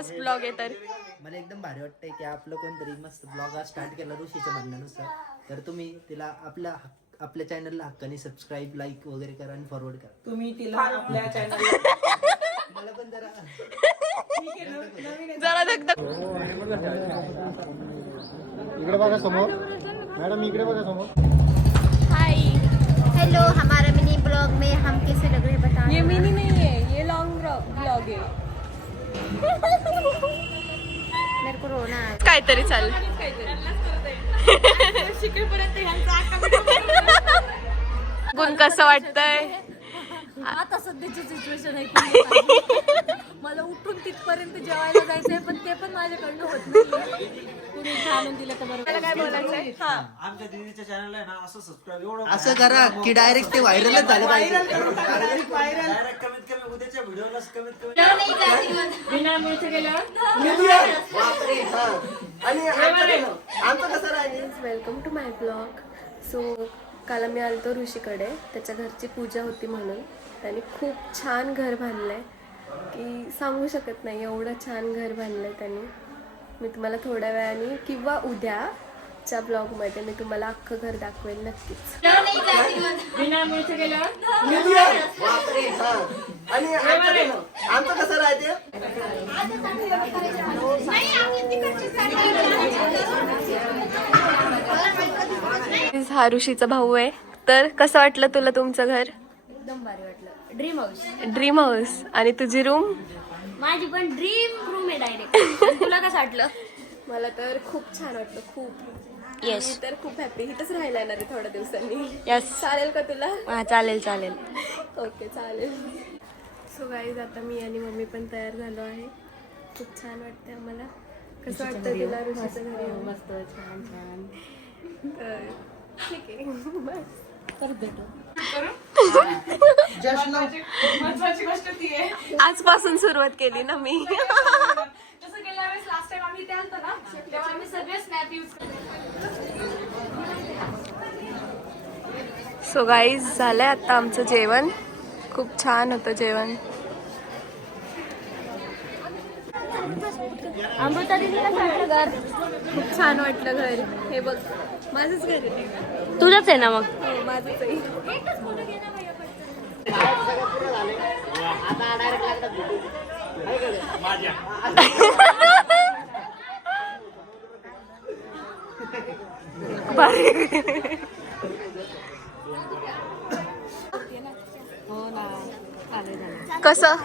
First blog आहे तर मला एकदम भारी वाटतंय की आपलं कोणतरी मस्त ब्लॉग आज स्टार्ट केला ऋषीच्या म्हणण्यानुसार. तर तुम्ही तिला आपल्या चॅनलला हक्काने सबस्क्राईब, लाईक वगैरे करा आणि फॉरवर्ड करा. तुम्ही तिला आपल्या चॅनल मला पण जरा जरा दगदग. इकडे बघा समोर मॅडम, इकडे बघा समोर. हाय, हेलो, हमारा मिनी ब्लॉग में हम कैसे लग रहे हैं बता. ये मिनी नहीं है, ये लॉन्ग ब्लॉग है. मेरे को रोना है. काहीतरी चाल. गुण कसं वाटतंय आता सध्याची सिच्युएशन आहे. मला उठून तिथपर्यंत जेवायला जायचंय, पण ते पण माझ्याकडनं होत नाही. तुम्ही आणून दिलं तर बरोबर. काय बोलायचंय? हा, आमच्या दीदीच्या चॅनलला आहे ना असं सबस्क्राईब एवढं असं करा की डायरेक्ट ते व्हायरलच झालं पाहिजे. डायरेक्ट कमीत कमी उद्याच्या व्हिडिओला कमीत कमी welcome to my blog. So काल मी आलतो ऋषीकडे, त्याच्या घरची पूजा होती म्हणून. त्याने खूप छान घर बांधलंय की सांगू शकत नाही, एवढं छान घर बांधलंय त्यांनी. मी तुम्हाला थोड्या वेळाने किंवा उद्याच्या ब्लॉगमध्ये मी तुम्हाला अख्खं घर दाखवेल नक्कीच. आमचं कसं राहते हा ऋषीचा भाऊ आहे. तर कसं वाटलं तुला तुमचं घर? एकदम भारी वाटलं. Dream house. Dream house. आणि तुझी रूम? माझी पण ड्रीम रूम आहे डायरेक्ट. तुला कसं वाटलं? मला तर खूप छान वाटलं, खूप. येस. मी तर खूप हॅपी. इथंच राहायला येणार आहे थोड्या दिवसांनी. यस. चालेल का तुला? हा, चालेल चालेल. ओके, चालेल. सो गाईज, आता मी आणि मम्मी पण तयार झालो आहे. खूप छान वाटते आम्हाला. कसं वाटतं तुला ऋषीचं घरी येऊन? मस्त, छान छान. तर ठीक आहे, बस. परत भेटू. महत्वाची गोष्ट ती आहे. आजपासून सुरुवात केली ना मी. तसं गेल्या वेळेस लास्ट टाइम आम्ही इथे आलतो ना, तेव्हा आम्ही सगळे स्नॅप यूज सो गाईज, झालंय आता आमचं जेवण. खूप छान होतं जेवण. अमृता दीदीला सांगितलं घर खूप छान वाटलं घर. हे बघ, माझंच घर आहे. तुझंच आहे ना मग. हो, माझंच आहे.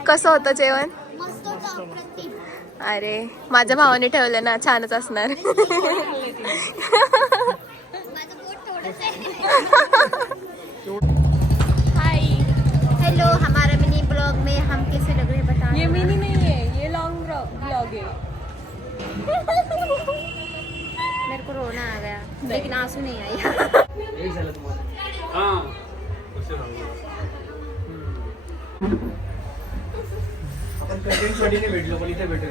कसं होतं जेवण? अरे, माझ्या भावाने ठेवलं ना, छानच असणार. हाय, हेलो, हमारा मिनी ब्लॉग में हम कैसे लग रहे हैं बता. ये मिनी नहीं है, ये लॉन्ग ब्लॉग है. मेरे को रोना आ गया, लेकिन आंसू नहीं आई. आपण कंटेंट साठी भेटलो, पण इथे भेटलो.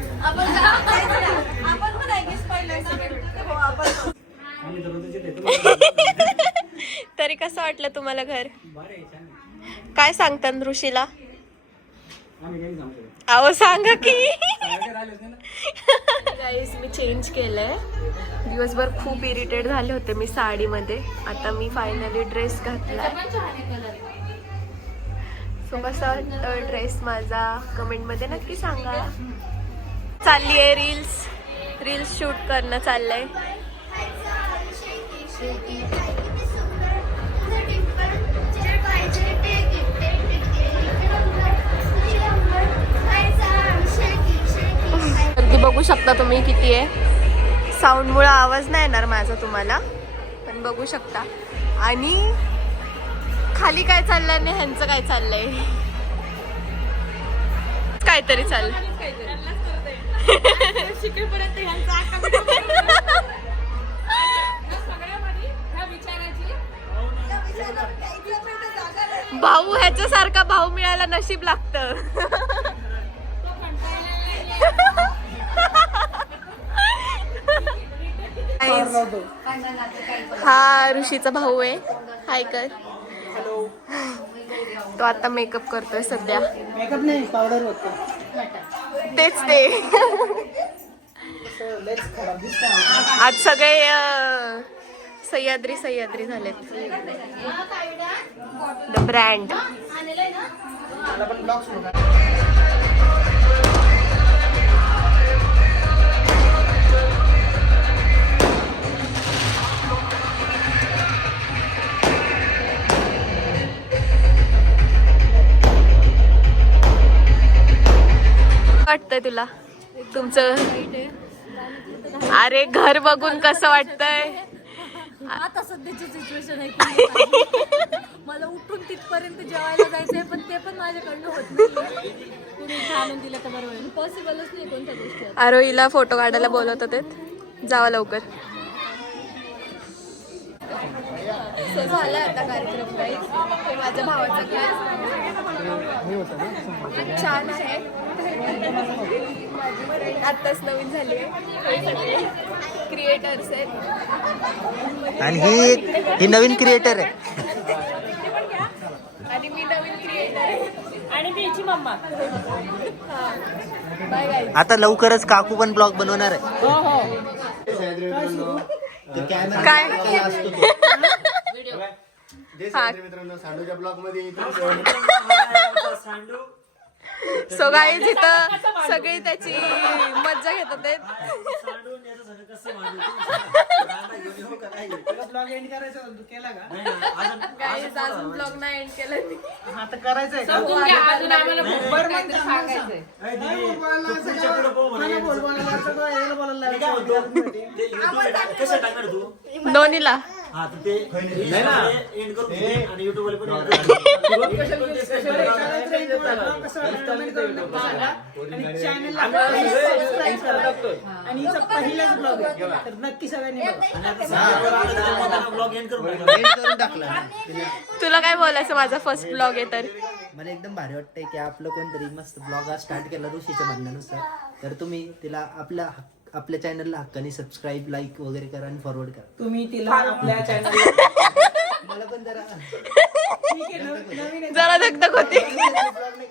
तरी कसं वाटलं तुम्हाला घर? काय सांगतात ऋषीला? अहो, सांगा की. गाईस, मी चेंज केलंय. दिवसभर खूप इरिटेट झाले होते मी साडीमध्ये. आता मी फायनली ड्रेस घातलाय. सो कसा वाटतं ड्रेस माझा? कमेंटमध्ये नक्की सांगा. चालली आहे रील्स शूट करणं चाललंय. गर्दी बघू शकता तुम्ही किती आहे. साऊंडमुळे आवाज नाही येणार माझा तुम्हाला, पण बघू शकता. आणि खाली काय चाललंय आणि ह्यांचं काय चाललंय? काहीतरी चाललंय. भाऊ, ह्याच्यासारखा भाऊ मिळायला नशीब लागतं. हा ऋषीचा भाऊ आहे. हाय कर. तो आता मेकअप करतोय सध्या. मेकअप नाही, पावडर होतो. तेच ते. आज सगळे सह्याद्री सह्याद्री झालेत. The brand. वाटतंय तुला तुमचं? अरे घर बघून कसं वाटतंय? आता सध्याची सिच्युएशन आहे कुणी मला उठून तिथपर्यंत जेवायला जायचंय पण ते पण माझ्याकडनं होत नाही. कुणी आणून दिलं तर बरोबर आहे. पॉसिबलच नाही कोणत्या गोष्टी. आरोहीला फोटो काढायला बोलवत होते. जावा लवकर. झाला आता कार्यक्रम. काही हे माझ्या भावाचा क्लास छान आहे. माझी फ्रेंड आत्ताच नवीन झाली आहे. क्रिएटर्स आहेत आणि ही नवीन क्रिएटर आहे. आणि मी नवीन क्रिएटर आहे. आणि बीची मम्मा. Bye guys. आता लवकरच काकू पण ब्लॉग बनवणार आहे. हो हो. तो कॅमेरा काय? असतो तो. मित्रांनो सांडूच्या ब्लॉग मध्ये सांडू सो गाईज इथं सगळी त्याची मज्जा घेतात आहेत. सांडून याचं सगळं कसं ब्लॉग एंड करायचा तू केला का? गाईज अजून ब्लॉग नाही एंड केलं मी. आता करायचंय का? अजून आम्हाला सांगायचंय. कसं टाकणार तू? दोन्हीला हा तर ते एंड करून दे आणि युट्यूब वर पण ब्लॉग एंड करून टाकला. तुला काय बोलायचं? माझा फर्स्ट ब्लॉग आहे तर मला एकदम भारी वाटतंय की आपलं कोणतरी मस्त ब्लॉग आज स्टार्ट केला ऋषीच्या म्हणण्यानुसार. तर तुम्ही तिला आपल्या चॅनलला हक्काने सबस्क्राईब लाईक वगैरे करा आणि फॉरवर्ड करा. तुम्ही तिला आपल्या चॅनल मला पण जरा धकधक होती.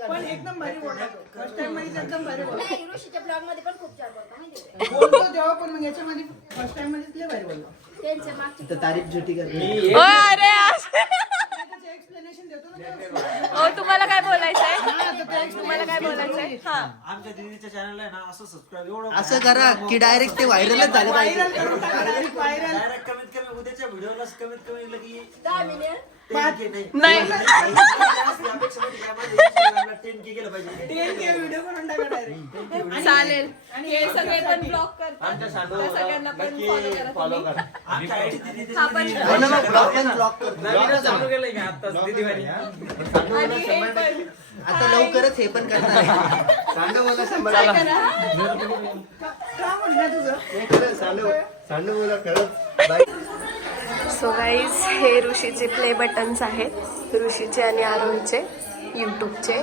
पण एकदम भारी बोलला. फर्स्ट टाइम मध्ये एकदम भारी बोलला. ऋषीच्या ब्लॉग मध्ये पण खूप छान बोलतो माहिती आहे. बोलतो तेव्हा पण मग याच्यामध्ये फर्स्ट टाइम मध्ये लय भारी बोलला. त्यांच्या मागची तर तारीफ जुटी करते. ओ अरे एक्सप्लेनेशन देतो ना. ओ तुम्हाला काय बोलायचंय? तुम्हाला काय बोलायचंय? हा आमच्या दीदीच्या चॅनलला आहे ना असं सबस्क्राईब एवढं असं करा की डायरेक्ट ते व्हायरलच झालं पाहिजे. डायरेक्ट कमीत कमी उद्याच्या व्हिडिओला कमीत कमी लगी 10 मिनिट 10K नाही नाही अपेक्षा मध्ये काय माझ्या Instagramला 10K गेलं पाहिजे. 10K व्हिडिओ बनवून टाका डायरेक्ट. चालेल. हे सगळे पण ब्लॉग करतात. त्या सगळ्यांना पण फॉलो करा. आमच्या आईची दीदी हा पण हो ना, मग ब्लॉग पण ब्लॉग करतो. आणि हे पण आता लवकरच हे पण करणार आहे. सांडू बोला सांडू बोला खरंच. सो गाईज हे ऋषीचे प्ले बटन्स आहेत. ऋषीचे आणि आरोहीचे यूट्यूबचे.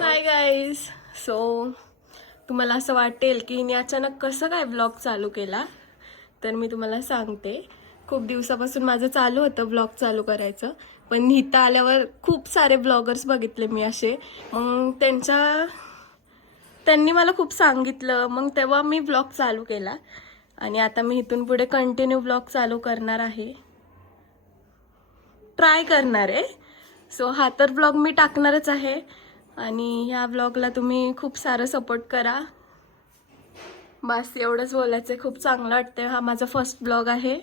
Hi guys. सो तुम्हाला असं वाटेल की मी अचानक कसं काय ब्लॉग चालू केला, तर मी तुम्हाला सांगते. खूप दिवसापासून माझं चालू होतं ब्लॉग चालू करायचं, पण इथं आल्यावर खूप सारे ब्लॉगर्स बघितले मी असे. मग त्यांनी मला खूप सांगितलं, मग तेव्हा मी ब्लॉग चालू केला. आणि आता मी इथून पुढे कंटिन्यू ब्लॉग चालू करणार आहे, ट्राय करणार आहे. सो हा तर ब्लॉग मी टाकणारच आहे. आणि ह्या ब्लॉगला तुम्ही खूप सारं सपोर्ट करा. बस एवढंच बोलायचं आहे. खूप चांगलं वाटतंय. हा माझा फर्स्ट ब्लॉग आहे.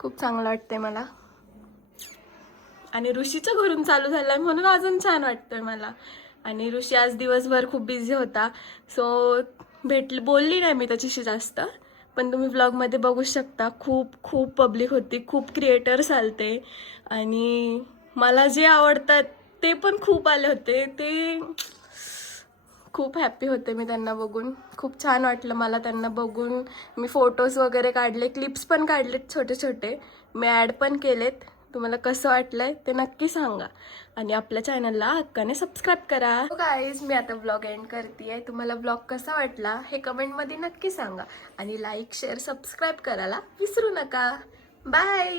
खूप चांगलं वाटतंय मला. आणि ऋषीच्या घरून चालू झालं आहे म्हणून अजून छान वाटतंय मला. आणि ऋषी आज दिवसभर खूप बिझी होता, सो बोलली नाही मी त्याच्याशी जास्त. पण तुम्ही ब्लॉगमध्ये बघू शकता खूप पब्लिक होती, खूप क्रिएटर्स आलते. आणि मला जे आवडतात ते पण खूप आले होते. ते खूप हॅप्पी होते मी त्यांना बघून. खूप छान वाटलं मला त्यांना बघून. मी फोटोज वगैरे काढले, क्लिप्स पण काढलेत छोटे छोटे, मी ॲड पण केलेत. तुम्हाला कसं वाटलंय ते नक्की सांगा. आणि आपल्या चॅनलला हक्काने सबस्क्राईब करा. गाईज मी आता ब्लॉग एंड करते. तुम्हाला ब्लॉग कसा वाटला हे कमेंटमध्ये नक्की सांगा. आणि लाईक शेअर सबस्क्राईब करायला विसरू नका. बाय.